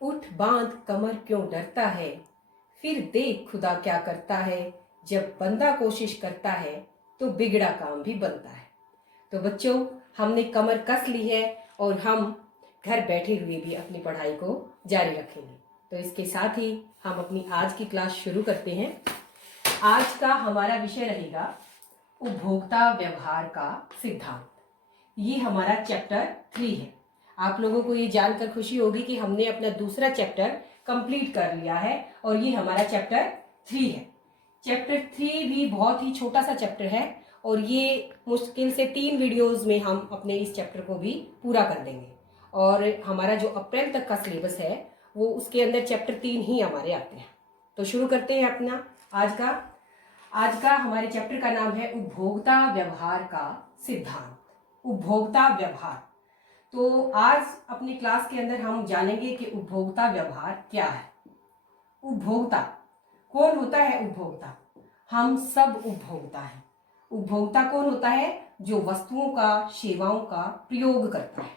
उठ बांध कमर क्यों डरता है, फिर देख खुदा क्या करता है। जब बंदा कोशिश करता है तो बिगड़ा काम भी बनता है। तो बच्चों, हमने कमर कस ली है और हम घर बैठे हुए भी अपनी पढ़ाई को जारी रखेंगे। तो इसके साथ ही हम अपनी आज की क्लास शुरू करते हैं। आज का हमारा विषय रहेगा उपभोक्ता व्यवहार का सिद्धांत। ये हमारा चैप्टर 3 है। आप लोगों को ये जानकर खुशी होगी कि हमने अपना दूसरा चैप्टर कंप्लीट कर लिया है और ये हमारा चैप्टर 3 है। चैप्टर 3 भी बहुत ही छोटा सा चैप्टर है और ये मुश्किल से 3 वीडियोस में हम अपने इस चैप्टर को भी पूरा कर देंगे। और हमारा जो अप्रैल तक का सिलेबस है वो उसके अंदर चैप्टर 3 ही हमारे आते हैं। तो शुरू करते हैं अपना आज का हमारे चैप्टर का नाम है उपभोक्ता व्यवहार का सिद्धांत। उपभोक्ता व्यवहार। तो आज अपनी क्लास के अंदर हम जानेंगे कि उपभोक्ता व्यवहार क्या है। उपभोक्ता कौन होता है? उपभोक्ता हम सब उपभोक्ता हैं। उपभोक्ता कौन होता है? जो वस्तुओं का, सेवाओं का प्रयोग करता है।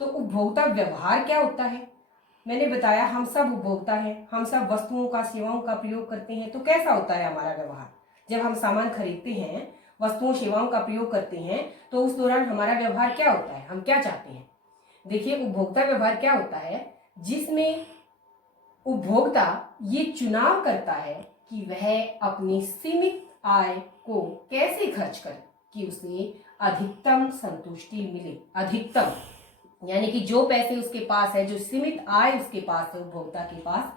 तो उपभोक्ता व्यवहार क्या होता है? मैंने बताया हम सब उपभोक्ता हैं, हम सब वस्तुओं का, सेवाओं का प्रयोग करते हैं। तो कैसा होता है हमारा व्यवहार? जब हम सामान खरीदते हैं, वस्तुओं सेवाओं का प्रयोग करते हैं, तो उस दौरान हमारा व्यवहार क्या होता है? हम क्या चाहते हैं? देखिए, उपभोक्ता व्यवहार क्या होता है? जिसमें उपभोक्ता ये चुनाव करता है कि वह अपनी सीमित आय को कैसे खर्च करे कि उसे अधिकतम संतुष्टि मिले। अधिकतम यानी कि जो पैसे उसके पास है, जो सीमित आय उसके पास है, उपभोक्ता के पास,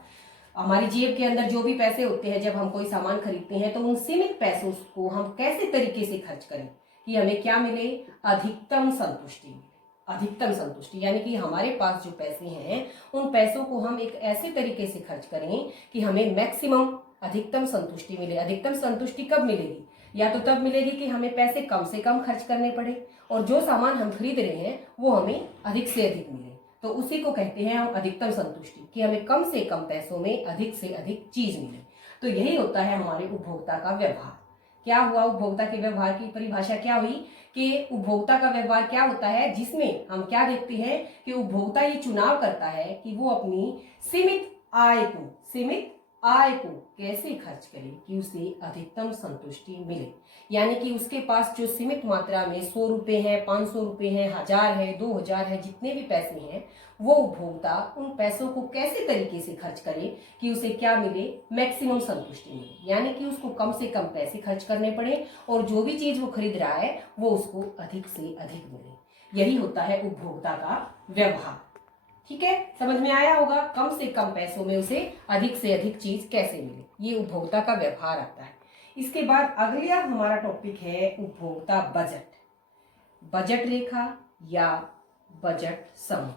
हमारी जेब के अंदर जो भी पैसे होते हैं जब हम कोई सामान खरीदते हैं, तो उन सीमित पैसों को हम कैसे तरीके से खर्च करें कि हमें क्या मिले? अधिकतम संतुष्टि मिले। अधिकतम संतुष्टि यानी कि हमारे पास जो पैसे हैं उन पैसों को हम एक ऐसे तरीके से खर्च करें कि हमें मैक्सिमम अधिकतम संतुष्टि मिले। अधिकतम संतुष्टि कब मिलेगी? या तो तब मिलेगी कि हमें पैसे कम से कम खर्च करने पड़े और जो सामान हम खरीद रहे हैं वो हमें अधिक से अधिक मिले। तो उसी को कहते हैं हम अधिकतम संतुष्टि, कि हमें कम से कम पैसों में अधिक से अधिक चीज मिले। तो यही होता है हमारे उपभोक्ता का व्यवहार। क्या हुआ? उपभोक्ता के व्यवहार की परिभाषा क्या हुई कि उपभोक्ता का व्यवहार क्या होता है? जिसमें हम क्या देखते हैं कि उपभोक्ता ये चुनाव करता है कि वो अपनी सीमित आय को कैसे खर्च करे कि उसे अधिकतम संतुष्टि मिले। यानी कि उसके पास जो सीमित मात्रा में 100 रुपए है, 500 रुपए है, 1000 है, 2000 है, जितने भी पैसे हैं, वो उपभोक्ता उन पैसों को कैसे तरीके से खर्च करे कि उसे क्या मिले? मैक्सिमम संतुष्टि मिले। यानी कि उसको कम से कम पैसे खर्च करने पड़े और जो भी चीज वो खरीद रहा है वो उसको अधिक से अधिक मिले। यही होता है उपभोक्ता का व्यवहार। ठीक है, समझ में आया होगा? कम से कम पैसों में उसे अधिक से अधिक चीज कैसे मिले, ये उपभोक्ता का व्यवहार आता है। इसके बाद अगला हमारा टॉपिक है उपभोक्ता बजट। बजट रेखा या बजट समूह।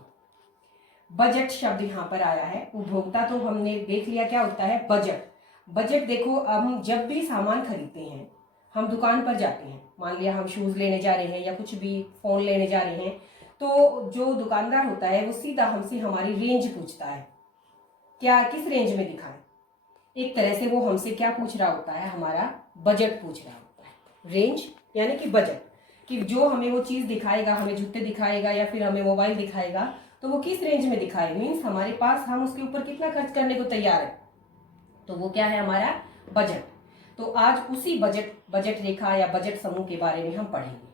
बजट शब्द यहाँ पर आया है। उपभोक्ता तो हमने देख लिया क्या होता है? बजट। बजट देखो, अब हम जब भी सामान खरीदते हैं, हम दुकान पर जाते हैं, मान लिया हम शूज लेने जा रहे हैं या कुछ भी फोन लेने जा रहे हैं, तो जो दुकानदार होता है वो सीधा हमसे हमारी रेंज पूछता है, क्या किस रेंज में दिखाएं। एक तरह से वो हमसे क्या पूछ रहा होता है? हमारा बजट पूछ रहा होता है। रेंज यानी कि बजट, कि जो हमें वो चीज दिखाएगा, हमें जूते दिखाएगा या फिर हमें मोबाइल दिखाएगा, तो वो किस रेंज में दिखाए, मीन्स हमारे पास हम उसके ऊपर कितना खर्च करने को तैयार है, तो वो क्या है? हमारा बजट। तो आज उसी बजट रेखा या बजट समूह के बारे में हम पढ़ेंगे।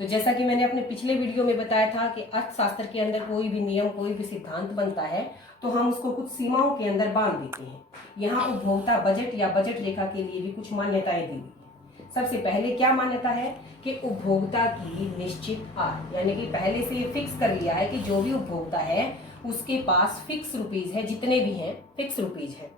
तो जैसा कि मैंने अपने पिछले वीडियो में बताया था कि अर्थशास्त्र के अंदर कोई भी नियम, कोई भी सिद्धांत बनता है तो हम उसको कुछ सीमाओं के अंदर बांध देते हैं। यहाँ उपभोक्ता बजट या बजट रेखा के लिए भी कुछ मान्यताएं दी हुई है। सबसे पहले क्या मान्यता है कि उपभोक्ता की निश्चित आय, यानी कि पहले से ये फिक्स कर लिया है कि जो भी उपभोक्ता है उसके पास फिक्स रुपीज है, जितने भी हैं फिक्स रुपीज है,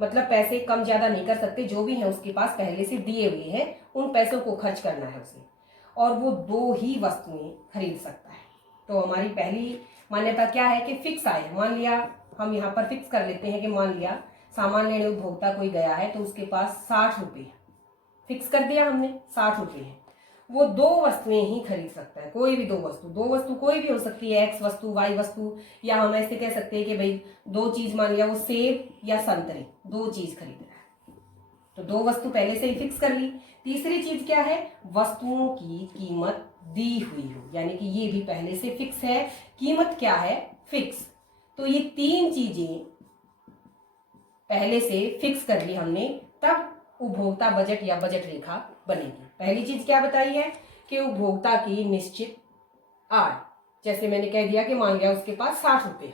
मतलब पैसे कम ज्यादा नहीं कर सकते, जो भी है उसके पास पहले से दिए हुए हैं, उन पैसों को खर्च करना है उसे, और वो 2 ही वस्तुएं खरीद सकता है। तो हमारी पहली मान्यता क्या है कि फिक्स आय। मान लिया हम यहाँ पर फिक्स कर लेते हैं कि मान लिया सामान लेने उपभोक्ता कोई गया है तो उसके पास 60 रुपये, फिक्स कर दिया हमने 60 रुपये है, वो 2 वस्तुएं ही खरीद सकता है। कोई भी 2 वस्तु कोई भी हो सकती है, एक्स वस्तु, वाई वस्तु, या हम ऐसे कह सकते हैं कि भाई 2 चीज, मान लिया वो सेब या संतरे, 2 चीज खरीद रहा है, तो 2 वस्तु पहले से ही फिक्स कर ली। तीसरी चीज क्या है? वस्तुओं की कीमत दी हुई हो, यानी कि ये भी पहले से फिक्स है। कीमत क्या है? फिक्स। तो ये तीन चीजें पहले से फिक्स कर ली हमने, तब उपभोक्ता बजट या बजट रेखा बनेगी। पहली चीज क्या बताई है कि उपभोक्ता की निश्चित आय, जैसे मैंने कह दिया कि मान लिया उसके पास 60 रुपए,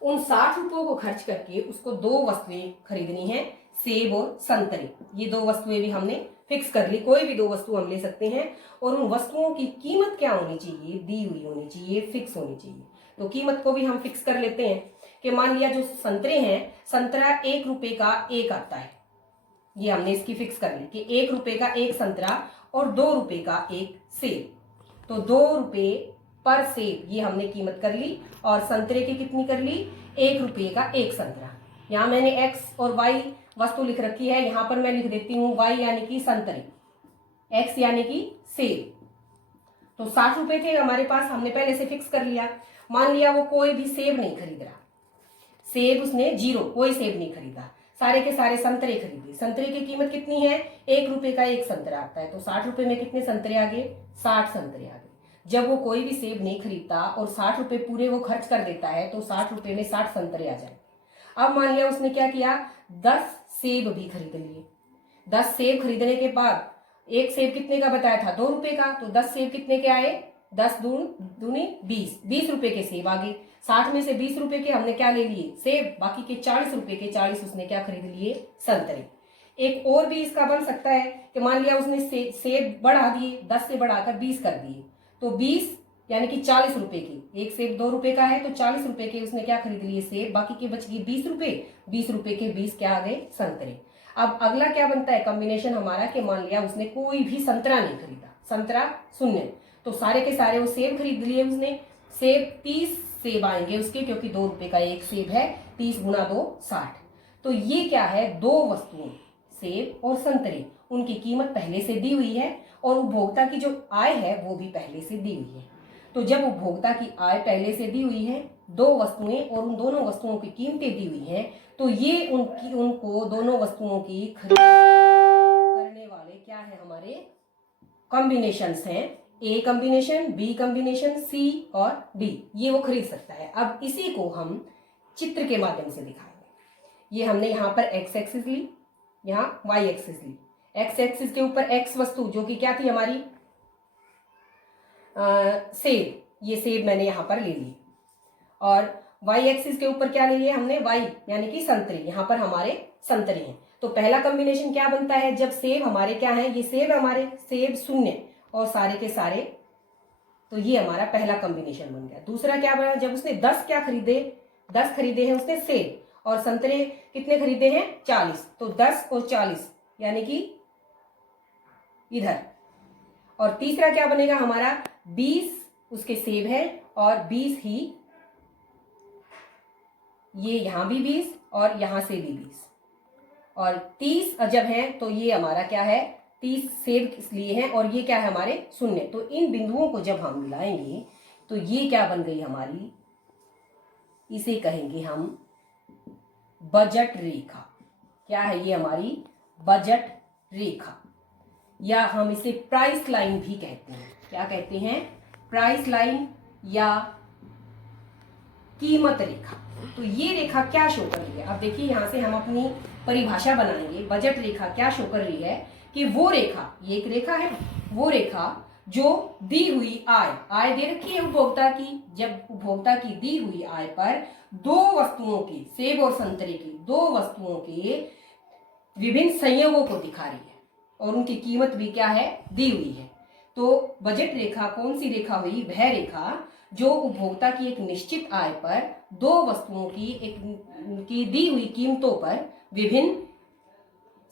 उन 60 रुपयों को खर्च करके उसको दो वस्तुएं खरीदनी है, सेब और संतरे। ये दो वस्तुएं भी हमने फिक्स कर ली, कोई भी दो वस्तु हम ले सकते हैं और उन वस्तुओं की कीमत क्या होनी चाहिए, दी हुई होनी चाहिए, फिक्स होनी चाहिए। तो कीमत को भी हम फिक्स कर लेते हैं कि मान लिया जो संतरे हैं, संतरा 1 रुपए का एक आता है, ये हमने इसकी फिक्स कर ली कि 1 रुपए का एक संतरा और 2 रुपए का एक सेब, तो 2 रुपए पर सेब ये हमने कीमत कर ली। और संतरे की कितनी कर ली, 1 रुपये का एक संतरा। यहाँ मैंने x और y वस्तु लिख रखी है, यहाँ पर मैं लिख देती हूँ y यानी कि संतरे, x यानी कि सेब। तो 60 रुपए थे हमारे पास, हमने पहले से फिक्स कर लिया। मान लिया वो कोई भी सेब नहीं खरीद रहा, सेब उसने 0, कोई सेब नहीं खरीदा, सारे के सारे संतरे खरीदे। संतरे की कीमत कितनी है, 1 रुपए का एक संतरा आता है, तो 60 रुपए में कितने संतरे आ गए, 60 संतरे आ गए। जब वो कोई भी सेब नहीं खरीदता और 60 रुपए पूरे वो खर्च कर देता है, तो 60 रुपए में 60 संतरे आ जाए। अब मान लिया उसने क्या किया, 10 सेब भी खरीद लिए। 10 सेब खरीदने के बाद एक सेब कितने का बताया था, 2 रुपए का, तो 10 सेब कितने के आए, 10 दूनी 20 रुपए के सेब आ गए। 60 में से 20 रुपए के हमने क्या ले लिए, सेब, बाकी के 40 रुपए के 40 उसने क्या खरीद लिए, संतरे। एक और भी इसका बन सकता है कि मान लिया उसने सेब बढ़ा दिए, 10 से बढ़ाकर 20 कर दिए, तो 20 यानी कि 40 रुपए की, एक सेब 2 रुपए का है तो 40 रुपए के उसने क्या खरीद लिए, सेब, बाकी के बच गए 20 रुपए, 20 रुपए के 20 क्या आ गए, संतरे। अब अगला क्या बनता है कॉम्बिनेशन हमारा कि मान लिया उसने कोई भी संतरा नहीं खरीदा, संतरा शून्य, तो सारे के सारे वो सेब खरीद लिए उसने। सेब 30 सेब आएंगे उसके, क्योंकि 2 रुपए का एक सेब है, 30 गुना 2 60। तो ये क्या है, दो वस्तुएं सेब और संतरे, उनकी कीमत पहले से दी हुई है और उपभोक्ता की जो आय है वो भी पहले से दी हुई है। तो जब उपभोक्ता की आय पहले से दी हुई है, दो वस्तुएं और उन दोनों वस्तुओं की कीमतें दी हुई हैं, तो ये उनको दोनों वस्तुओं की खरीद करने वाले क्या है, हमारे कॉम्बिनेशंस हैं। ए कॉम्बिनेशन, बी कॉम्बिनेशन, सी और डी, ये वो खरीद सकता है। अब इसी को हम चित्र के माध्यम से दिखाएंगे। ये हमने यहाँ पर एक्स एक्सिस ली, यहाँ वाई एक्सिस ली। एक्स एक्सिस के ऊपर एक्स वस्तु जो कि क्या थी हमारी, सेब, ये सेब मैंने यहाँ पर ले ली। और वाई एक्सिस के ऊपर क्या ले लिया हमने, वाई यानी कि संतरे, यहाँ पर हमारे संतरे हैं। तो पहला कॉम्बिनेशन क्या बनता है, जब सेब हमारे क्या है, ये सेब हमारे, सेब शून्य और सारे के सारे, तो ये हमारा पहला कॉम्बिनेशन बन गया। दूसरा क्या बना, जब उसने 10 क्या खरीदे, 10 खरीदे हैं उसने सेब, और संतरे कितने खरीदे हैं, 40, तो 10 और 40 यानी कि इधर। और तीसरा क्या बनेगा हमारा, 20 उसके सेब है और 20 ही, ये यहां भी 20 और यहां से भी 20, और 30 जब है तो ये हमारा क्या है, 30 सेब इसलिए है और ये क्या है हमारे शून्य। तो इन बिंदुओं को जब हम मिलाएंगे तो ये क्या बन गई हमारी, इसे कहेंगे हम बजट रेखा। क्या है ये हमारी बजट रेखा, या हम इसे प्राइस लाइन भी कहते हैं। क्या कहते हैं, प्राइस लाइन या कीमत रेखा। तो ये रेखा क्या शो कर रही है, अब देखिए यहां से हम अपनी परिभाषा बनाएंगे। बजट रेखा क्या शो कर रही है कि वो रेखा, ये एक रेखा है, वो रेखा जो दी हुई आय दे रखी है उपभोक्ता की, जब उपभोक्ता की दी हुई आय पर दो वस्तुओं की, सेब और संतरे की दो वस्तुओं के विभिन्न संयोगों को दिखा रही है और उनकी कीमत भी क्या है, दी हुई है। तो बजट रेखा कौन सी रेखा हुई, वह रेखा जो उपभोक्ता की एक निश्चित आय पर दो वस्तुओं की दी हुई कीमतों पर विभिन्न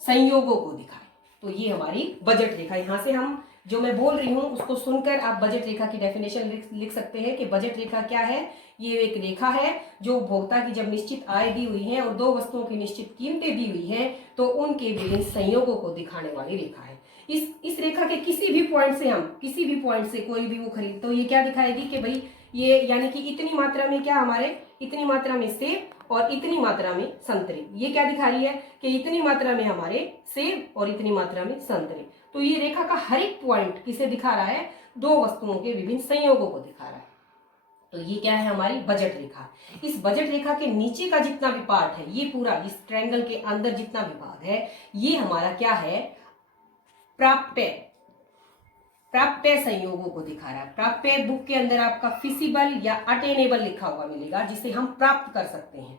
संयोगों को दिखाए। तो ये हमारी बजट रेखा। यहां से हम जो मैं बोल रही हूं उसको सुनकर आप बजट रेखा की डेफिनेशन लिख सकते हैं कि बजट रेखा क्या है। ये एक रेखा है जो उपभोक्ता की जब निश्चित आय दी हुई है और दो वस्तुओं की निश्चित कीमतें दी हुई हैं तो उनके विभिन्न संयोगों को दिखाने वाली रेखा है। इस रेखा के किसी भी पॉइंट से कोई भी वो खरीद, तो ये क्या दिखाएगी कि भाई ये यानी कि इतनी मात्रा में क्या हमारे, इतनी मात्रा में सेब और इतनी मात्रा में संतरे। ये क्या दिखा रही है कि इतनी मात्रा में हमारे सेब और इतनी मात्रा में संतरे। तो ये रेखा का हर एक पॉइंट किसे दिखा रहा है, दो वस्तुओं के विभिन्न संयोगों को दिखा रहा है। तो ये क्या है हमारी बजट रेखा। इस बजट रेखा के नीचे का जितना भी पार्ट है, ये पूरा इस ट्रायंगल के अंदर जितना भी भाग है, ये हमारा क्या है, प्राप्य संयोगों को दिखा रहा है। प्राप्य बुक के अंदर आपका फिजिबल या अटेनेबल लिखा हुआ मिलेगा, जिसे हम प्राप्त कर सकते हैं,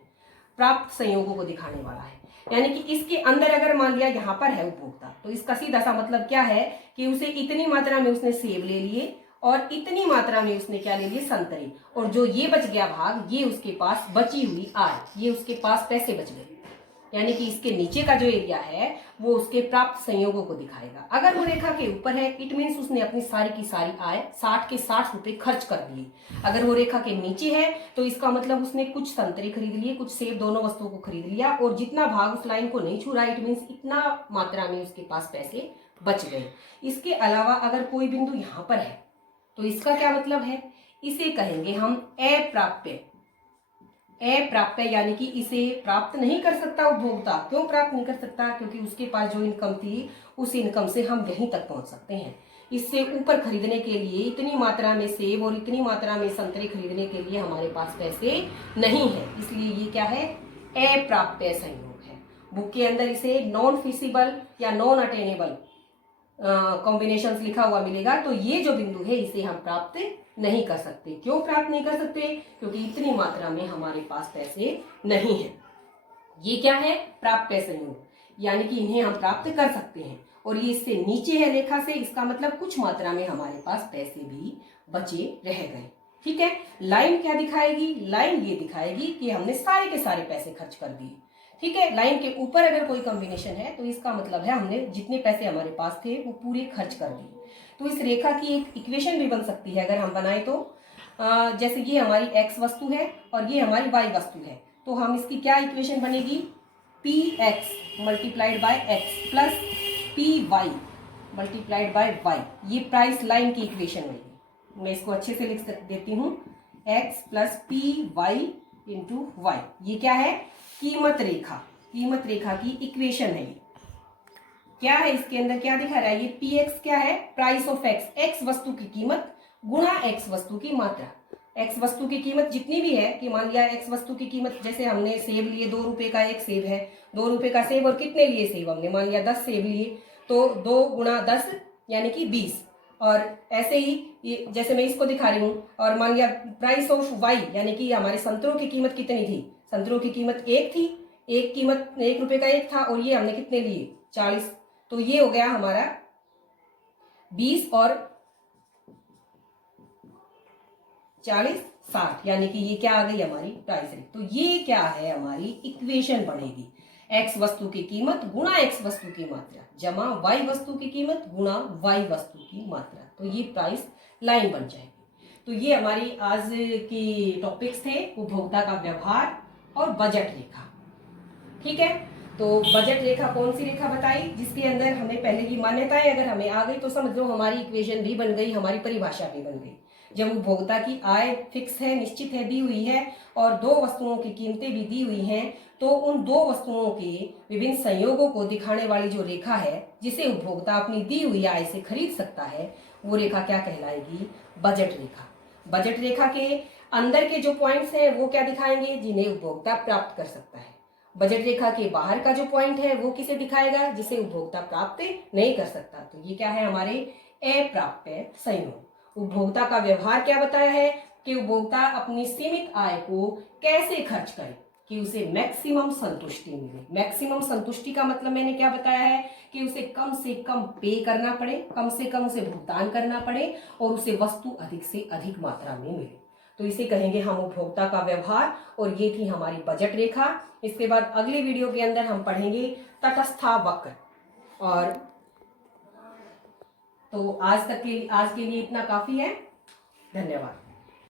प्राप्त संयोगों को दिखाने वाला है। यानी कि इसके अंदर अगर मान लिया यहाँ पर है उपभोक्ता, तो इसका सीधा सा मतलब क्या है कि उसे इतनी मात्रा में उसने सेब ले लिए और इतनी मात्रा में उसने क्या ले लिए, संतरे, और जो ये बच गया भाग, ये उसके पास बची हुई आय, ये उसके पास पैसे बच गए। यानी कि इसके नीचे का जो एरिया है वो उसके प्राप्त संयोगों को दिखाएगा। अगर वो रेखा के ऊपर है, इट मीन्स उसने अपनी सारी की सारी आय 60 के 60 रुपए खर्च कर दिए। अगर वो रेखा के नीचे है तो इसका मतलब उसने कुछ संतरे खरीद लिए, कुछ सेब, दोनों वस्तुओं को खरीद लिया, और जितना भाग उस लाइन को नहीं छू रहा, इट मीन्स इतना मात्रा में उसके पास पैसे बच गए। इसके अलावा अगर कोई बिंदु यहाँ पर है तो इसका क्या मतलब है, इसे कहेंगे हम अप्राप्य। अप्राप्य यानी कि इसे प्राप्त नहीं कर सकता उपभोक्ता। क्यों प्राप्त नहीं कर सकता, क्योंकि उसके पास जो इनकम थी उस इनकम से हम यहीं तक पहुंच सकते हैं। इससे ऊपर खरीदने के लिए इतनी मात्रा में सेब और इतनी मात्रा में संतरे खरीदने के लिए हमारे पास पैसे नहीं है, इसलिए ये क्या है, अप्राप्य संयोग है। बुक के अंदर इसे नॉन फिजिबल या नॉन अटेनेबल कॉम्बिनेशंस लिखा हुआ मिलेगा। तो ये जो बिंदु है इसे हम प्राप्त नहीं कर सकते। क्यों प्राप्त नहीं कर सकते, क्योंकि इतनी मात्रा में हमारे पास पैसे नहीं है। ये क्या है, प्राप्य संयोग, यानी कि इन्हें हम प्राप्त कर सकते हैं। और ये इससे नीचे है रेखा से, इसका मतलब कुछ मात्रा में हमारे पास पैसे भी बचे रह गए। ठीक है, लाइन क्या दिखाएगी, लाइन ये दिखाएगी कि हमने सारे के सारे पैसे खर्च कर दिए। ठीक है, लाइन के ऊपर अगर कोई कॉम्बिनेशन है तो इसका मतलब है हमने जितने पैसे हमारे पास थे वो पूरे खर्च कर दिए। तो इस रेखा की एक इक्वेशन भी बन सकती है अगर हम बनाए तो, जैसे ये हमारी x वस्तु है और ये हमारी y वस्तु है, तो हम इसकी क्या इक्वेशन बनेगी, px multiplied by x plus py multiplied by y। ये प्राइस लाइन की इक्वेशन होगी। मैं इसको अच्छे से लिख देती हूँ, x plus py into y। ये क्या है, कीमत रेखा, कीमत रेखा की इक्वेशन है। ये क्या है, इसके अंदर क्या दिखा रहा है, ये px क्या है, प्राइस ऑफ x, x वस्तु की कीमत गुणा x वस्तु की मात्रा। x वस्तु की कीमत जितनी भी है, कि मान लिया x वस्तु की कीमत, जैसे हमने सेब लिए, 2 रुपए का एक सेब है, 2 रुपए का सेब, और कितने लिए सेब हमने, मान लिया 10 सेब लिए, तो 2 गुणा 10 यानी कि 20। और ऐसे ही जैसे मैं इसको दिखा रही हूँ, और मान लिया प्राइस ऑफ y यानी कि हमारे संतरों की कीमत कितनी थी, संतरों की कीमत 1 थी, एक कीमत 1 रुपए का एक था, और ये हमने कितने लिए, 40। तो ये हो गया हमारा 20 और 40 60, यानी कि ये क्या आ गई हमारी प्राइस रेट। तो ये क्या है, हमारी इक्वेशन बनेगी, x वस्तु की कीमत गुणा x वस्तु की मात्रा जमा y वस्तु की कीमत गुणा y वस्तु की मात्रा। तो ये प्राइस लाइन बन जाएगी। तो ये हमारी आज की टॉपिक्स थे, उपभोक्ता का व्यवहार और बजट रेखा। ठीक है, तो बजट रेखा कौन सी रेखा बताई, जिसके अंदर हमें पहले की मान्यताएं अगर हमें आ गई तो समझ लो हमारी इक्वेशन भी बन गई, हमारी परिभाषा भी बन गई। जब उपभोक्ता की आय फिक्स है, निश्चित है, दी हुई है, और 2 वस्तुओं की कीमतें भी दी हुई हैं, तो उन 2 वस्तुओं के विभिन्न संयोगों को दिखाने वाली जो रेखा है, जिसे उपभोक्ता अपनी दी हुई आय से खरीद सकता है, वो रेखा क्या कहलाएगी, बजट रेखा। बजट रेखा के अंदर के जो पॉइंट्स हैं वो क्या दिखाएंगे, जिन्हें उपभोक्ता प्राप्त कर सकता है। बजट रेखा के बाहर का जो पॉइंट है वो किसे दिखाएगा, जिसे उपभोक्ता प्राप्त नहीं कर सकता। तो ये क्या है, हमारे अप्राप्य संयोग। उपभोक्ता का व्यवहार क्या बताया है, कि उपभोक्ता अपनी सीमित आय को कैसे खर्च करे कि उसे मैक्सिमम संतुष्टि मिले। मैक्सिमम संतुष्टि का मतलब मैंने क्या बताया है, कि उसे कम से कम पे करना पड़े, कम से कम उसे भुगतान करना पड़े, और उसे वस्तु अधिक से अधिक मात्रा में मिले। तो इसे कहेंगे हम उपभोक्ता का व्यवहार, और ये थी हमारी बजट रेखा। इसके बाद अगले वीडियो के अंदर हम पढ़ेंगे तटस्था वक्र। और तो आज के लिए इतना काफी है। धन्यवाद।